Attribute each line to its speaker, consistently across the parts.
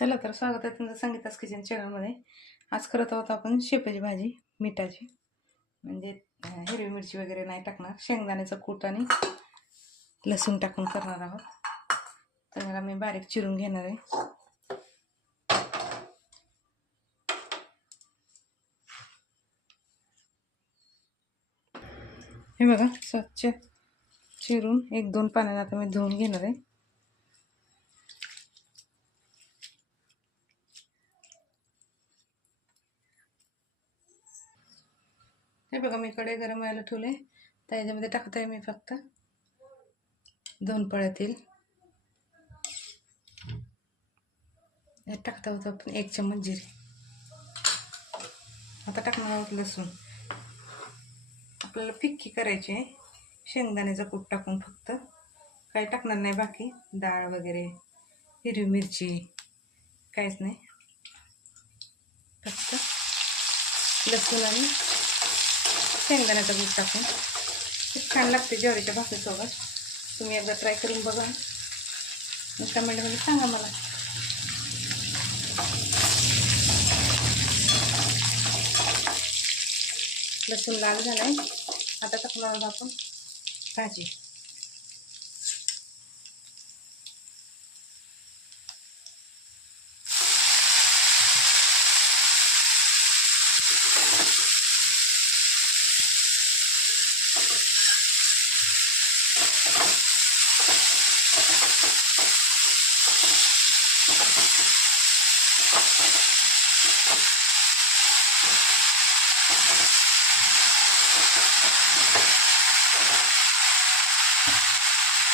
Speaker 1: चला तर स्वागत आहे तुमचं संगीतास किचन चॅनलमध्ये आज करत आहोत आपण शेपाची भाजी मिठाची. म्हणजे हिरवी मिरची वगैरे नाही टाकणार. शेंगदाण्याचं कूट आणि लसूण टाकून करणार आहोत. तर मला मी बारीक चिरून घेणार आहे. हे बघा स्वच्छ चिरून एक दोन पाण्याने आता मी धुवून घेणार आहे. हे बघा मी कडे गरम व्हायला ठेवले. त्याच्यामध्ये टाकत आहे मी फक्त दोन पळ्या तेल यात टाकता होतं आपण एक चम्मच जिरे. आता टाकणार आहोत लसूण. आपल्याला फिक्की करायची आहे. शेंगदाण्याचं कूट टाकून फक्त. काही टाकणार नाही बाकी. डाळ वगैरे हिरवी मिरची काहीच नाही. फक्त लसूण आणि शेंगदाण्याचा कूट टाकून खूप छान लागते ज्वारीच्या भाकरीसोबत. तुम्ही एकदा ट्राय करून बघा. आणि कमेंटमध्ये सांगा मला. लसूण लाल झालाय. आता टाकणार आपण भाजी.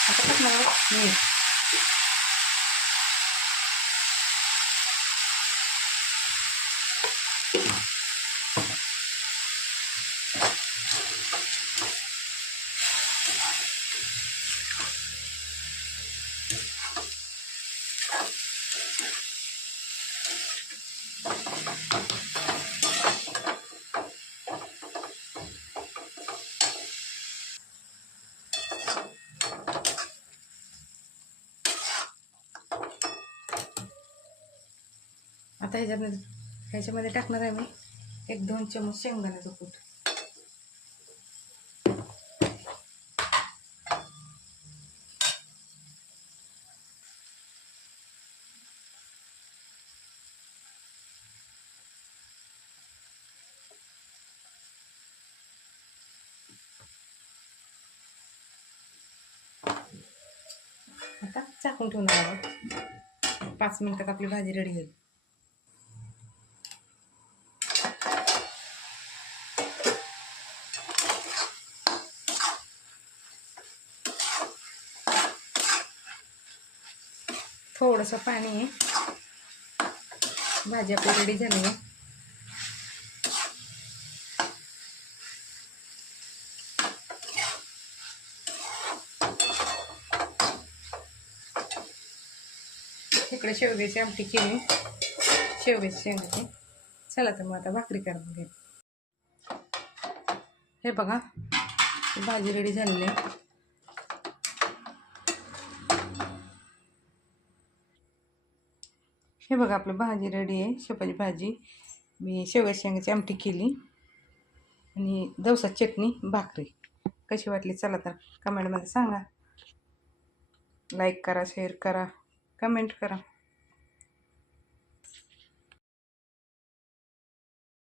Speaker 1: आता टाकणार आहोत मीठ आता ह्याच्यामध्ये ह्याच्यामध्ये टाकणार आहे मी एक दोन चमच शेंगदाण्याचं कूट. आता चाकून ठेवणार आहोत. पाच मिनिटात आपली भाजी रेडी होईल. थोडंसं पाणी आहे. भाजी रेडी झाली आहे इकडे शेवग्याची आमटी केली. शेवग्याची शेंगाची चला तर मग आता भाकरी करून घे हे बघा भाजी रेडी झालेली आहे. हे बघा आपली भाजी रेडी आहे. शेपाची भाजी. मी शेवग्याच्या शेंगाची आमटी केली. आणि दवसा चटणी भाकरी. कशी वाटली चला तर कमेंटमध्ये सांगा. लाईक करा शेअर करा कमेंट करा.